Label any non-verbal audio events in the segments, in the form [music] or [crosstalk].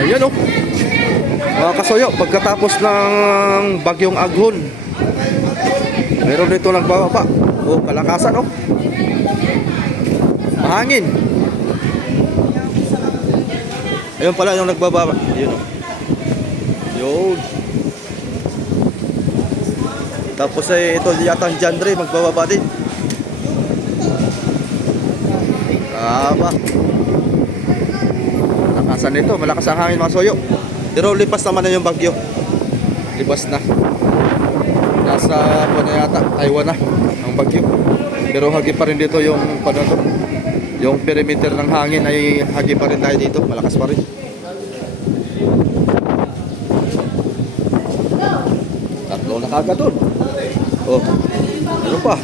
Ayan oh. Mga kasuyo, pagkatapos ng bagyong aghon, meron dito nagbababa. Oh, kalakasan oh. Mahangin. Ayun pala yung nagbababa. Ayun oh. Yun. Tapos ay ito yata ang Jandre magbababa din. Aba. Lakasan nito, malakas ang hangin mga soyo. Pero lipas naman na yung bagyo. Lipas na. Nasa ano na yata, Taiwan na ang bagyo. Pero hagi pa rin dito yung ano to, yung perimeter ng hangin ay hagi pa rin tayo dito, malakas pa rin. Tatlo na kagad doon. Oh, ano pa?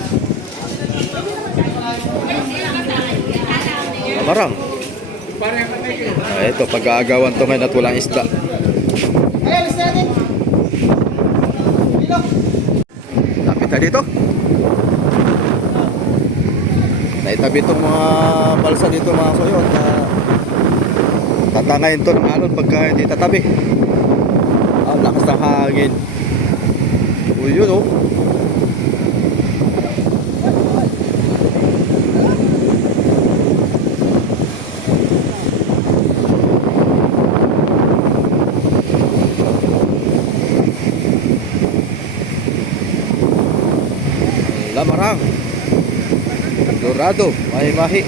Marang. Ah, ito, pag-aagawan to ngayon at walang isda. Lapit na dito. Naitabi itong mga balsa dito mga soyo at uh, tatangayin to ng alon pagka hindi tatabi. Ah, lakas ng hangin. Uy, yun oh. Dorado, mahi-mahi.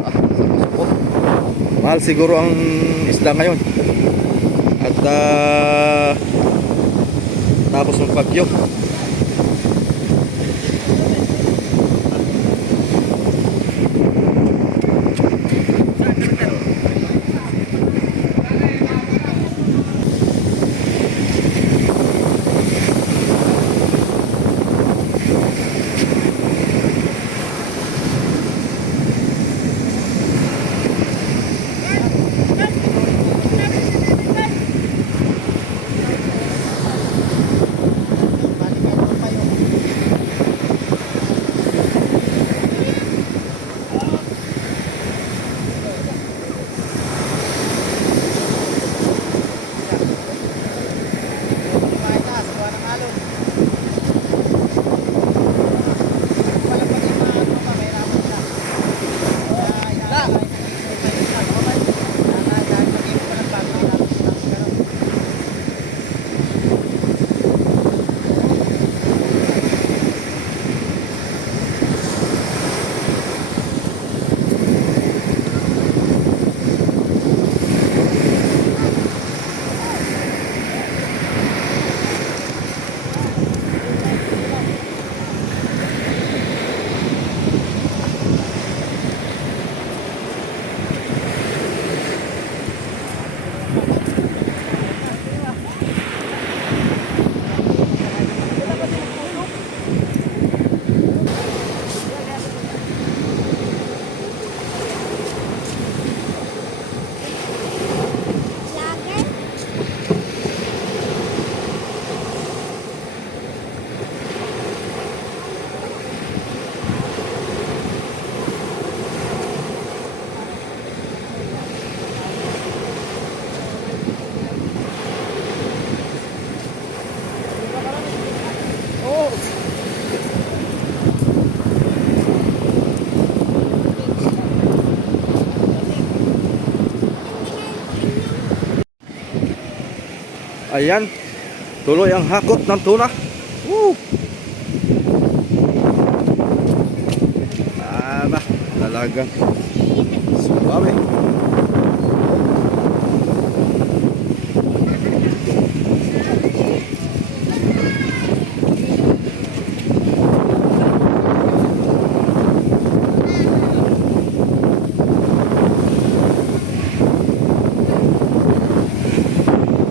Ah. Mahal siguro ang isda ngayon. At ah, tapos ng bagyo. Ayan. Tuloy ang hakot ng tuna. Woo! Aba, talagang sumabi.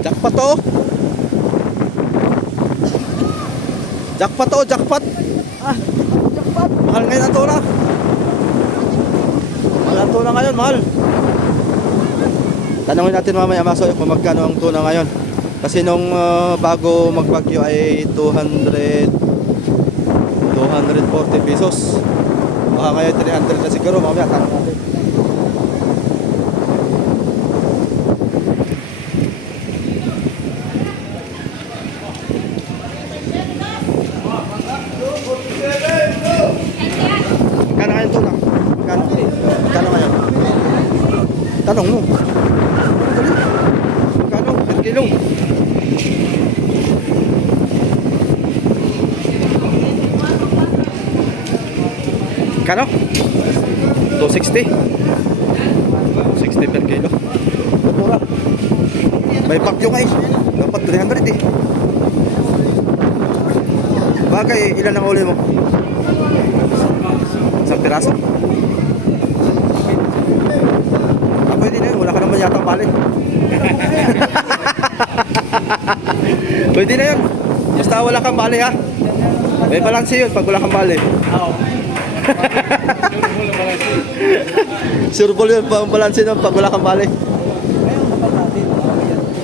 Jackpot to. Jackpot to, jackpot. Ah, jackpot. Mahal ngayon ang tuna. Mahal ang tuna ngayon, mahal. Tanungin natin mamaya maso kung magkano ang tuna ngayon. Kasi nung ah, bago magbagyo ay 200 240 pesos. Baka ngayon 300 na siguro, mamaya tanong natin. Magkano ngayon to lang? Magkano? Magkano ngayon? Tanong mo. Magkano? Per kilo? Kano? 260. 260 per kilo. Mura. May pakyo nga eh. Dapat 300 eh. Bagay, ilan ang uli mo? Isang piraso? Ah, pwede na yun. Wala ka naman yata bali. [laughs] pwede na yun. Basta wala kang bali ha. May balanse yun pag wala kang bali. Surbol yun pa ang balanse nun pag wala kang bali.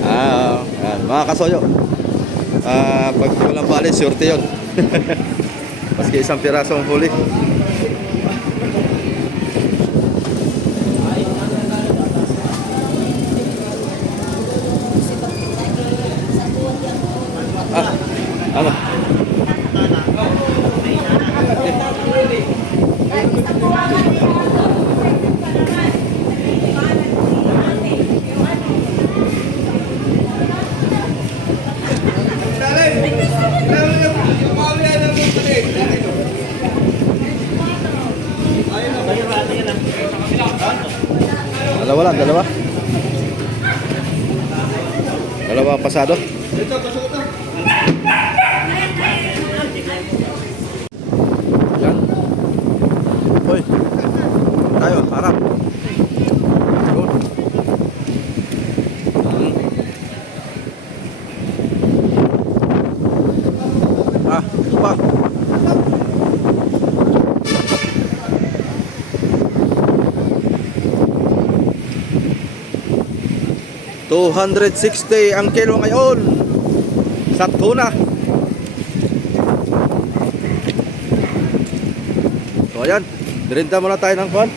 Ah, yan. mga kasoyo. Ah, pag walang bali, surte yun. [laughs] Maski isang piraso ang huli. Dalawa lang, dalawa. Dalawa pasado. Yan. 260 ang kilo ngayon. Sakto na. So ayan. Dirinda muna tayo ng pan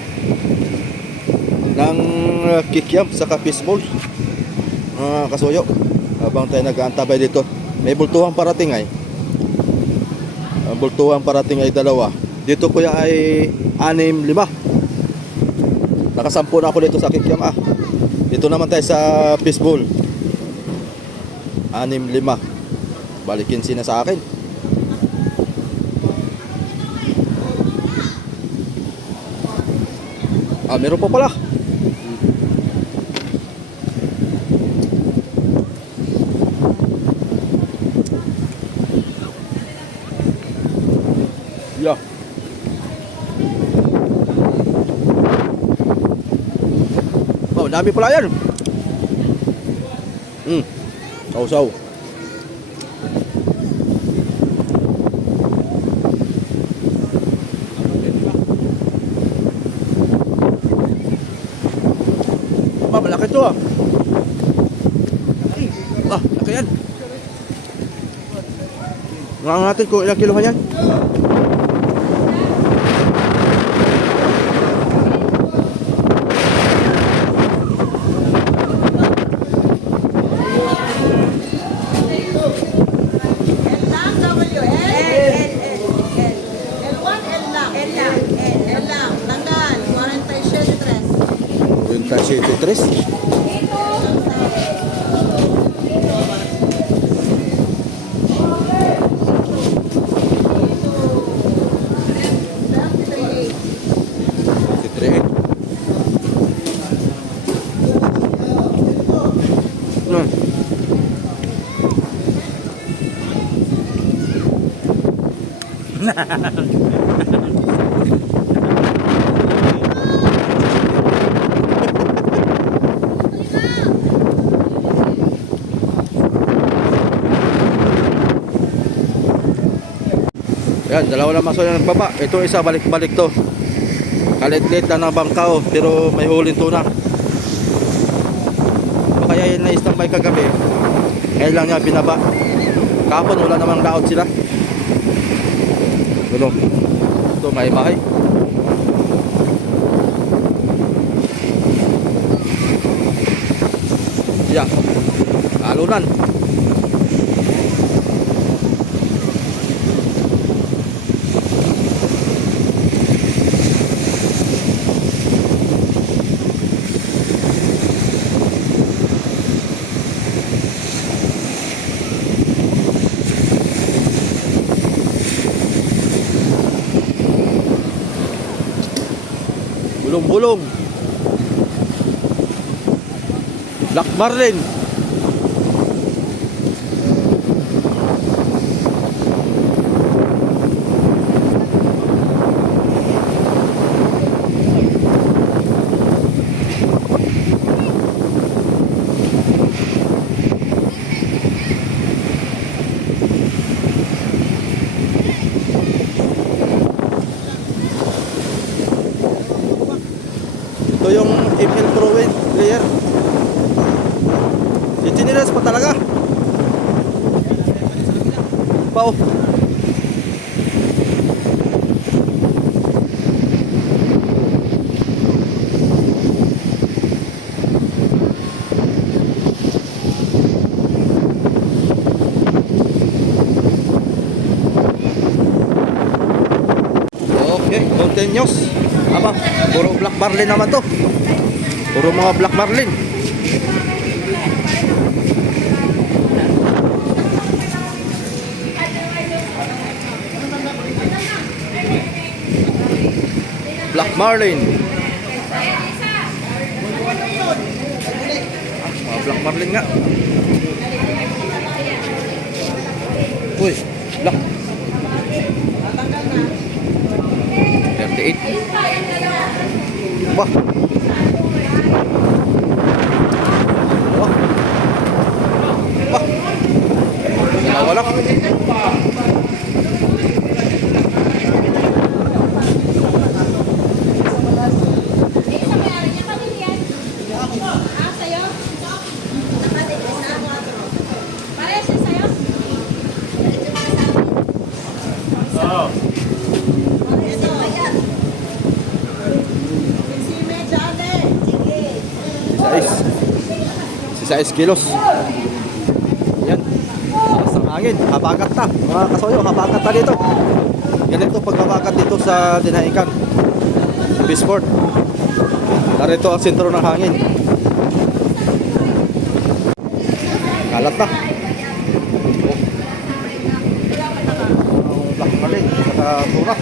ng uh, kikiam sa kapismol uh, kasuyo habang tayo nag-aantabay dito. May bultuhan parating ay. Ang bultuhan parating ay dalawa. Dito kuya ay anim lima. Nakasampo na ako dito sa kikiam ah. Dito naman tayo sa fishbowl. Anim lima. Balikin sina sa akin. Ah, meron pa pala. Yeah. Oh, dami pala yan. Hmm. Sausaw. Ah, malaki to ah. Ah, laki yan. Nga natin kung ilang kilohan yan. Yan, dalawa lang maso yung nagbaba. Ito isa balik-balik to. Kalit-lit lang ng bangkaw pero may huling tuna. Kaya yun na-standby kagabi. Kaya lang niya binaba. Kahapon wala namang laot sila gulong. Ito may bahay. Yeah alunan. Bulong-bulong. Black Marlin. Pao. Okay, continuous. Aba, puro black marlin naman to. Puro mga black marlin. Black marlin. Mga black marlin nga. Uy, black. 38. Wah. Wah. Wah. Nawala. 6 kilos. Yan. Tapos hangin, habagat na. Mga kasoyo, habagat na dito. Ganito paghabagat dito sa dinaikan. Bisport. Narito ang sentro ng hangin. Kalat na. Black pa rin. Saka tura.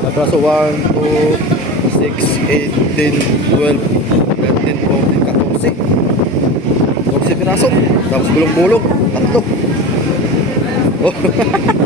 Natraso 1, 2, 6, 8, 10, 12, 13, 14, piraso. Tapos bulong-bulong. Tatlo. Oh. [laughs]